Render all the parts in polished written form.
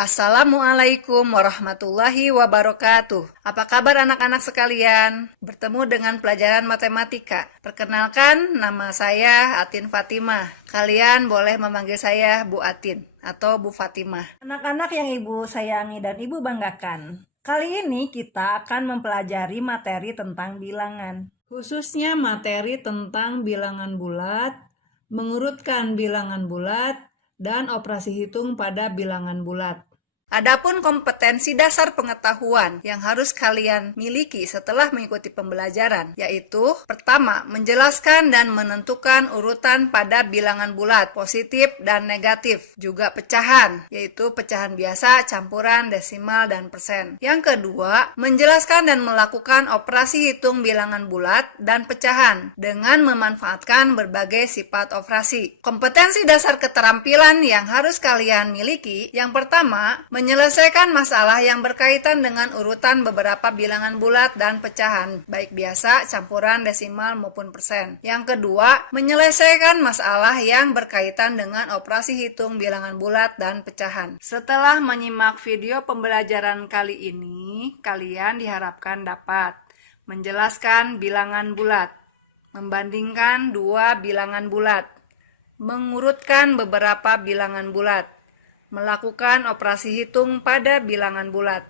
Assalamualaikum warahmatullahi wabarakatuh. Apa kabar anak-anak sekalian? Bertemu dengan pelajaran matematika. Perkenalkan, nama saya Atin Fatimah. Kalian boleh memanggil saya Bu Atin atau Bu Fatimah. Anak-anak yang Ibu sayangi dan Ibu banggakan, kali ini kita akan mempelajari materi tentang bilangan. Khususnya materi tentang bilangan bulat, mengurutkan bilangan bulat, dan operasi hitung pada bilangan bulat. Adapun kompetensi dasar pengetahuan yang harus kalian miliki setelah mengikuti pembelajaran, yaitu pertama, menjelaskan dan menentukan urutan pada bilangan bulat, positif dan negatif, juga pecahan, yaitu pecahan biasa, campuran, desimal, dan persen. Yang kedua, menjelaskan dan melakukan operasi hitung bilangan bulat dan pecahan dengan memanfaatkan berbagai sifat operasi. Kompetensi dasar keterampilan yang harus kalian miliki, yang pertama, menyelesaikan masalah yang berkaitan dengan urutan beberapa bilangan bulat dan pecahan, baik biasa, campuran, desimal, maupun persen. Yang kedua, menyelesaikan masalah yang berkaitan dengan operasi hitung bilangan bulat dan pecahan. Setelah menyimak video pembelajaran kali ini, kalian diharapkan dapat menjelaskan bilangan bulat, membandingkan dua bilangan bulat, mengurutkan beberapa bilangan bulat, melakukan operasi hitung pada bilangan bulat,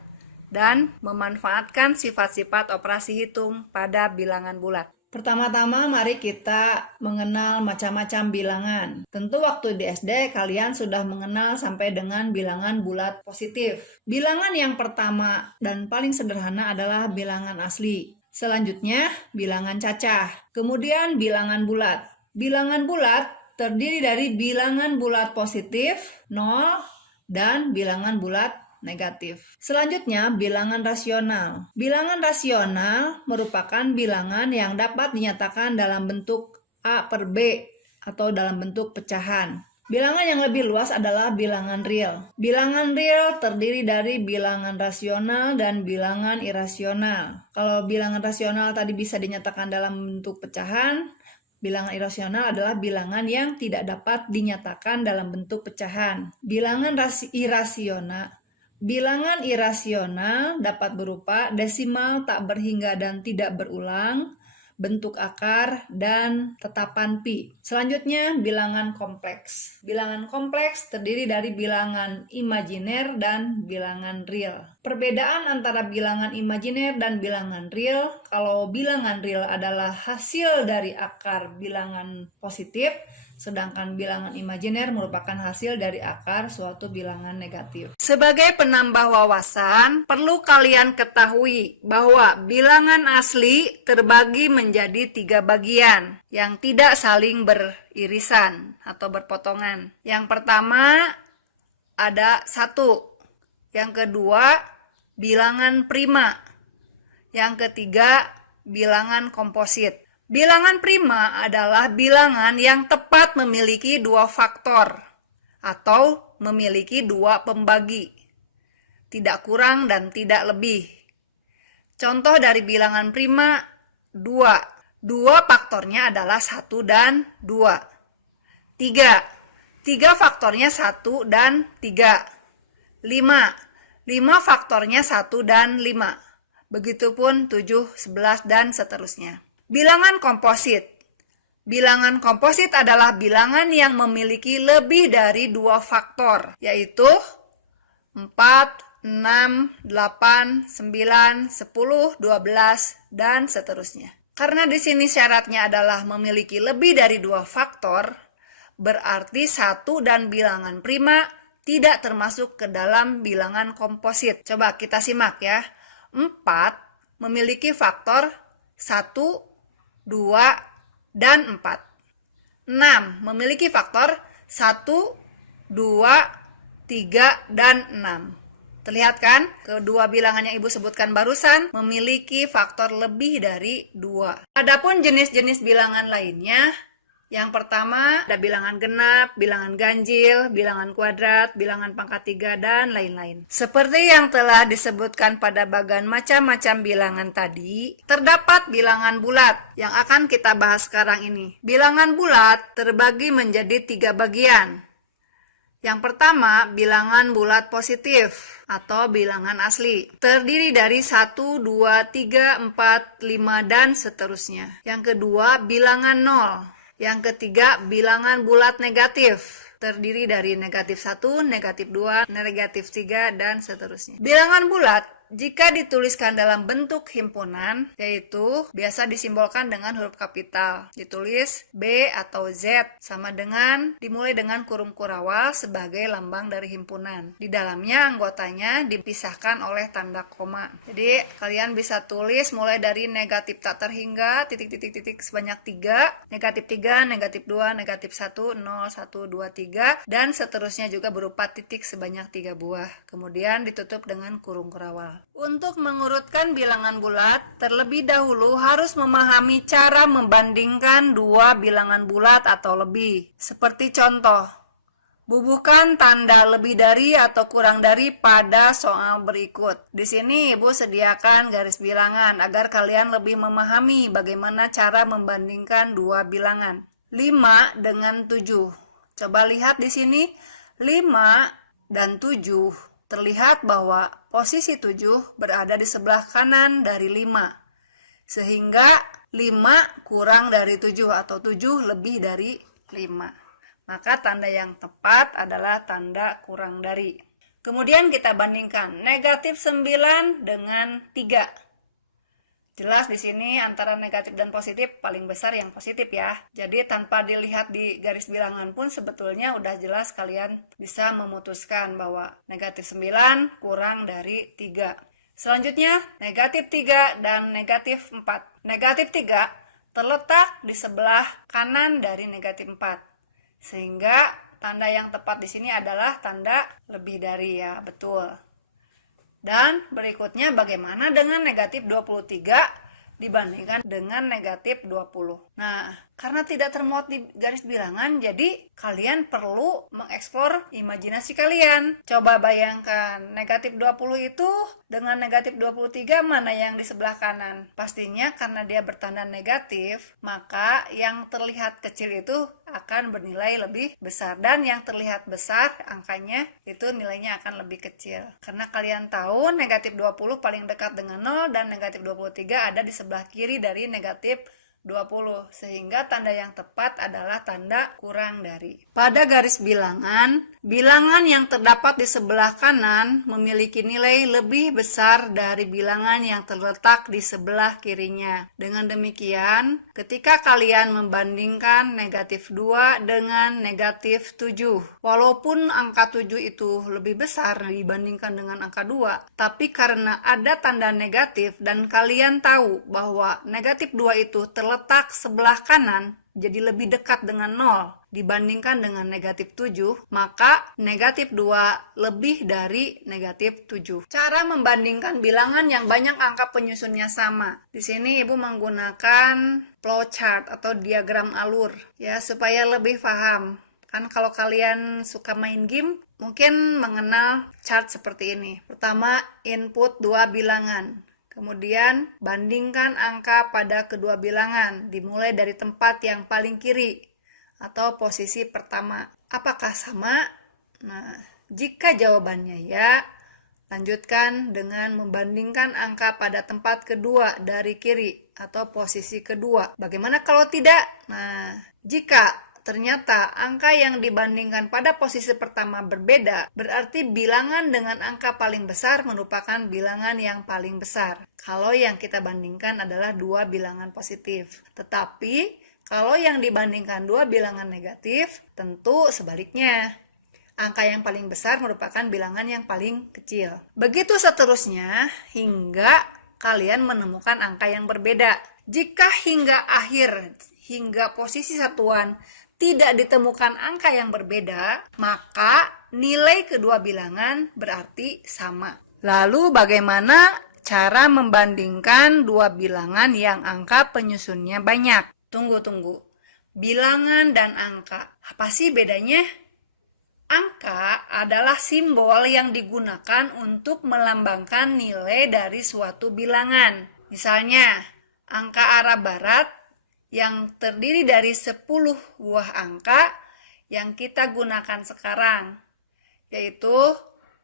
dan memanfaatkan sifat-sifat operasi hitung pada bilangan bulat. Pertama-tama mari kita mengenal macam-macam bilangan. Tentu waktu di SD kalian sudah mengenal sampai dengan bilangan bulat positif. Bilangan yang pertama dan paling sederhana adalah bilangan asli. Selanjutnya bilangan cacah. Kemudian bilangan bulat. Bilangan bulat terdiri dari bilangan bulat positif, 0, dan bilangan bulat negatif. Selanjutnya, bilangan rasional. Bilangan rasional merupakan bilangan yang dapat dinyatakan dalam bentuk A per B atau dalam bentuk pecahan. Bilangan yang lebih luas adalah bilangan real. Bilangan real terdiri dari bilangan rasional dan bilangan irasional. Kalau bilangan rasional tadi bisa dinyatakan dalam bentuk pecahan, bilangan irasional adalah bilangan yang tidak dapat dinyatakan dalam bentuk pecahan. Bilangan irasional dapat berupa desimal, tak berhingga dan tidak berulang, bentuk akar, dan tetapan pi. Selanjutnya, bilangan kompleks. Bilangan kompleks terdiri dari bilangan imajiner dan bilangan real. Perbedaan antara bilangan imajiner dan bilangan real, kalau bilangan real adalah hasil dari akar bilangan positif, sedangkan bilangan imajiner merupakan hasil dari akar suatu bilangan negatif. Sebagai penambah wawasan, perlu kalian ketahui bahwa bilangan asli terbagi menjadi 3 bagian yang tidak saling beririsan atau berpotongan. Yang pertama ada 1, yang kedua bilangan prima, yang ketiga bilangan komposit. Bilangan prima adalah bilangan yang tepat memiliki 2 faktor atau memiliki 2 pembagi, tidak kurang dan tidak lebih. Contoh dari bilangan prima 2. 2 faktornya adalah 1 dan 2. 3. 3 faktornya 1 dan 3. 5. 5 faktornya 1 dan 5. Begitupun 7, 11, dan seterusnya. Bilangan komposit. Bilangan komposit adalah bilangan yang memiliki lebih dari 2 faktor, yaitu 4, 6, 8, 9, 10, 12, dan seterusnya. Karena di sini syaratnya adalah memiliki lebih dari 2 faktor, berarti 1 dan bilangan prima tidak termasuk ke dalam bilangan komposit. Coba kita simak ya. 4 memiliki faktor 1, 2, dan 4. 6 memiliki faktor 1, 2, 3, dan 6. Terlihat kan? Kedua bilangan yang Ibu sebutkan barusan memiliki faktor lebih dari 2. Adapun jenis-jenis bilangan lainnya, yang pertama ada bilangan genap, bilangan ganjil, bilangan kuadrat, bilangan pangkat 3, dan lain-lain. Seperti yang telah disebutkan pada bagian macam-macam bilangan tadi, terdapat bilangan bulat yang akan kita bahas sekarang ini. Bilangan bulat terbagi menjadi 3 bagian. Yang pertama, bilangan bulat positif atau bilangan asli. Terdiri dari 1, 2, 3, 4, 5, dan seterusnya. Yang kedua, bilangan 0. Yang ketiga, bilangan bulat negatif. Terdiri dari negatif 1, negatif 2, negatif 3, dan seterusnya. Bilangan bulat jika dituliskan dalam bentuk himpunan, yaitu biasa disimbolkan dengan huruf kapital. Ditulis B atau Z, sama dengan dimulai dengan kurung kurawal sebagai lambang dari himpunan. Di dalamnya anggotanya dipisahkan oleh tanda koma. Jadi kalian bisa tulis mulai dari negatif tak terhingga, titik-titik-titik sebanyak 3, negatif 3, negatif 2, negatif 1, 0, 1, 2, 3, dan seterusnya juga berupa titik sebanyak 3 buah. Kemudian ditutup dengan kurung kurawal. Untuk mengurutkan bilangan bulat, terlebih dahulu harus memahami cara membandingkan dua bilangan bulat atau lebih. Seperti contoh, bubuhkan tanda lebih dari atau kurang dari pada soal berikut. Di sini Ibu sediakan garis bilangan agar kalian lebih memahami bagaimana cara membandingkan dua bilangan. 5 dengan 7. Coba lihat di sini, 5 dan 7. Terlihat bahwa posisi 7 berada di sebelah kanan dari 5. Sehingga 5 kurang dari 7 atau 7 lebih dari 5. Maka tanda yang tepat adalah tanda kurang dari. Kemudian kita bandingkan negatif 9 dengan 3. Jelas di sini antara negatif dan positif paling besar yang positif ya. Jadi tanpa dilihat di garis bilangan pun sebetulnya udah jelas kalian bisa memutuskan bahwa negatif 9 kurang dari 3. Selanjutnya negatif 3 dan negatif 4. Negatif 3 terletak di sebelah kanan dari negatif 4. Sehingga tanda yang tepat di sini adalah tanda lebih dari ya, betul. Dan berikutnya bagaimana dengan negatif 23 dibandingkan dengan negatif 20. Nah, karena tidak termuat di garis bilangan, jadi kalian perlu mengeksplor imajinasi kalian. Coba bayangkan, negatif 20 itu dengan negatif 23 mana yang di sebelah kanan? Pastinya karena dia bertanda negatif, maka yang terlihat kecil itu akan bernilai lebih besar. Dan yang terlihat besar, angkanya itu nilainya akan lebih kecil. Karena kalian tahu negatif 20 paling dekat dengan 0 dan negatif 23 ada di sebelah kiri dari negatif 20, sehingga tanda yang tepat adalah tanda kurang dari. Pada garis bilangan, bilangan yang terdapat di sebelah kanan memiliki nilai lebih besar dari bilangan yang terletak di sebelah kirinya. Dengan demikian, ketika kalian membandingkan negatif 2 dengan negatif 7, walaupun angka 7 itu lebih besar dibandingkan dengan angka 2, tapi karena ada tanda negatif dan kalian tahu bahwa negatif 2 itu terletak sebelah kanan, jadi lebih dekat dengan 0 dibandingkan dengan negatif 7, maka negatif 2 lebih dari negatif 7. Cara membandingkan bilangan yang banyak angka penyusunnya sama. Di sini Ibu menggunakan flowchart atau diagram alur ya supaya lebih paham. Kan kalau kalian suka main game, mungkin mengenal chart seperti ini. Pertama, input dua bilangan. Kemudian, bandingkan angka pada kedua bilangan, dimulai dari tempat yang paling kiri atau posisi pertama. Apakah sama? Nah, jika jawabannya ya, lanjutkan dengan membandingkan angka pada tempat kedua dari kiri atau posisi kedua. Bagaimana kalau tidak? Nah, jika ternyata angka yang dibandingkan pada posisi pertama berbeda, berarti bilangan dengan angka paling besar merupakan bilangan yang paling besar. Kalau yang kita bandingkan adalah dua bilangan positif. Tetapi, kalau yang dibandingkan dua bilangan negatif, tentu sebaliknya. Angka yang paling besar merupakan bilangan yang paling kecil. Begitu seterusnya, hingga kalian menemukan angka yang berbeda. Jika hingga akhir, hingga posisi satuan, tidak ditemukan angka yang berbeda, maka nilai kedua bilangan berarti sama. Lalu bagaimana cara membandingkan dua bilangan yang angka penyusunnya banyak? Tunggu. Bilangan dan angka. Apa sih bedanya? Angka adalah simbol yang digunakan untuk melambangkan nilai dari suatu bilangan. Misalnya, angka arah barat yang terdiri dari 10 buah angka yang kita gunakan sekarang. yaitu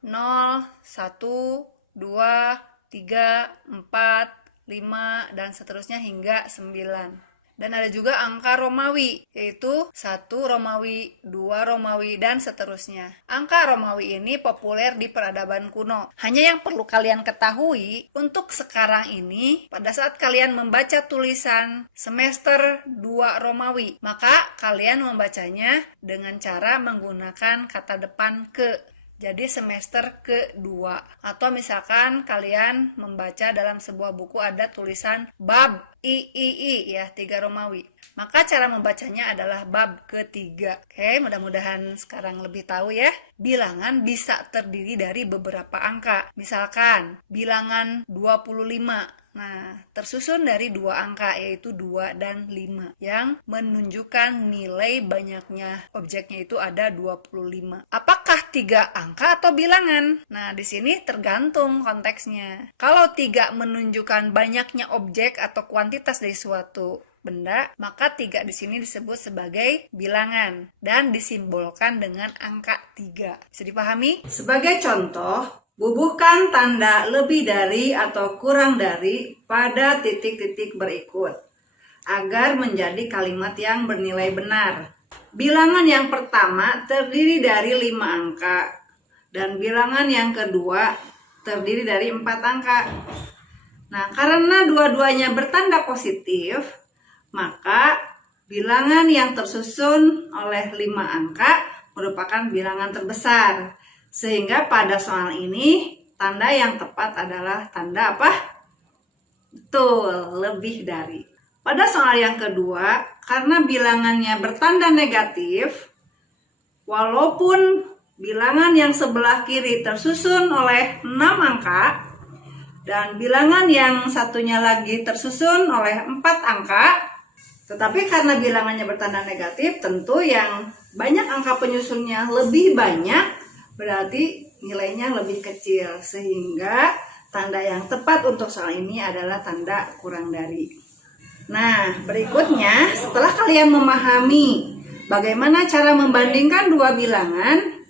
0, 1, 2, 3, 4, 5, dan seterusnya hingga 9. Dan ada juga angka Romawi, yaitu 1 Romawi, 2 Romawi, dan seterusnya. Angka Romawi ini populer di peradaban kuno. Hanya yang perlu kalian ketahui, untuk sekarang ini, pada saat kalian membaca tulisan semester 2 Romawi, maka kalian membacanya dengan cara menggunakan kata depan ke. Jadi semester kedua. Atau misalkan kalian membaca dalam sebuah buku ada tulisan bab III ya, 3 Romawi. Maka cara membacanya adalah bab ketiga. Oke, mudah-mudahan sekarang lebih tahu ya. Bilangan bisa terdiri dari beberapa angka. Misalkan bilangan 25. Nah, tersusun dari 2 angka yaitu 2 dan 5 yang menunjukkan nilai banyaknya objeknya itu ada 25. Apakah 3 angka atau bilangan? Nah, di sini tergantung konteksnya. Kalau 3 menunjukkan banyaknya objek atau kuantitas dari suatu benda, maka 3 di sini disebut sebagai bilangan dan disimbolkan dengan angka 3. Bisa dipahami? Sebagai contoh, bubuhkan tanda lebih dari atau kurang dari pada titik-titik berikut agar menjadi kalimat yang bernilai benar. Bilangan yang pertama terdiri dari 5 angka dan bilangan yang kedua terdiri dari 4 angka. Nah, karena dua-duanya bertanda positif, maka bilangan yang tersusun oleh 5 angka merupakan bilangan terbesar. Sehingga pada soal ini tanda yang tepat adalah tanda apa? Betul, lebih dari. Pada soal yang kedua, karena bilangannya bertanda negatif, walaupun bilangan yang sebelah kiri tersusun oleh 6 angka dan bilangan yang satunya lagi tersusun oleh 4 angka, tetapi karena bilangannya bertanda negatif, tentu yang banyak angka penyusunnya lebih banyak, berarti nilainya lebih kecil. Sehingga tanda yang tepat untuk soal ini adalah tanda kurang dari. Nah, berikutnya setelah kalian memahami bagaimana cara membandingkan dua bilangan,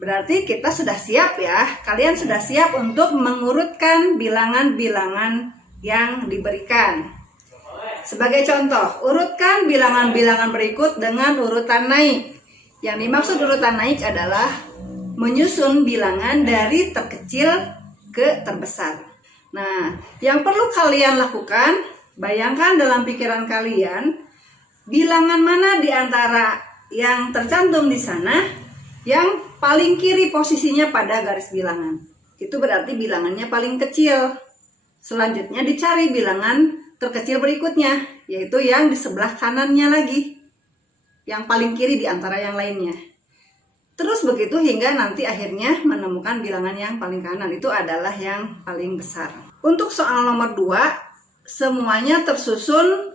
berarti kita sudah siap ya. Kalian sudah siap untuk mengurutkan bilangan-bilangan yang diberikan. Sebagai contoh, urutkan bilangan-bilangan berikut dengan urutan naik. Yang dimaksud urutan naik adalah menyusun bilangan dari terkecil ke terbesar. Nah, yang perlu kalian lakukan, bayangkan dalam pikiran kalian, bilangan mana di antara yang tercantum di sana yang paling kiri posisinya pada garis bilangan. Itu berarti bilangannya paling kecil. Selanjutnya dicari bilangan terkecil berikutnya, yaitu yang di sebelah kanannya lagi, yang paling kiri di antara yang lainnya. Terus begitu hingga nanti akhirnya menemukan bilangan yang paling kanan, itu adalah yang paling besar. Untuk soal nomor 2, semuanya tersusun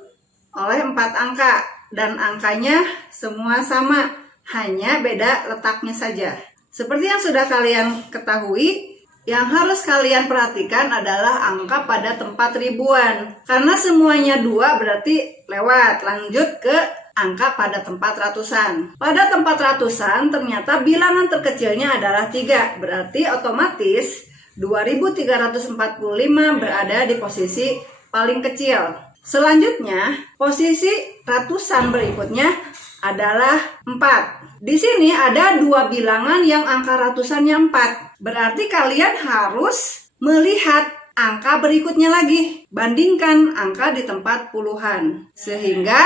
oleh 4 angka dan angkanya semua sama, hanya beda letaknya saja. Seperti yang sudah kalian ketahui, yang harus kalian perhatikan adalah angka pada tempat ribuan. Karena semuanya 2 berarti lewat, lanjut ke angka pada tempat ratusan. Pada tempat ratusan ternyata bilangan terkecilnya adalah 3, berarti otomatis 2345 berada di posisi paling kecil. Selanjutnya, posisi ratusan berikutnya adalah 4. Di sini ada 2 bilangan yang angka ratusannya 4. Berarti kalian harus melihat angka berikutnya lagi. Bandingkan angka di tempat puluhan. Sehingga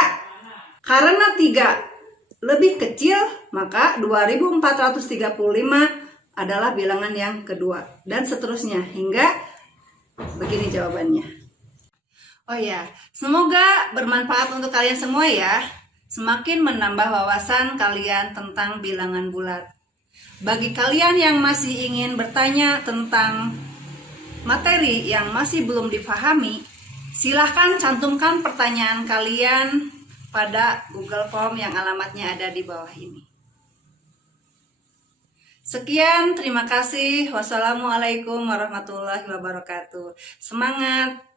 karena 3 lebih kecil, maka 2435 adalah bilangan yang kedua. Dan seterusnya hingga begini jawabannya. Oh ya, semoga bermanfaat untuk kalian semua ya. Semakin menambah wawasan kalian tentang bilangan bulat. Bagi kalian yang masih ingin bertanya tentang materi yang masih belum dipahami, silahkan cantumkan pertanyaan kalian pada Google Form yang alamatnya ada di bawah ini. Sekian, terima kasih. Wassalamualaikum warahmatullahi wabarakatuh. Semangat!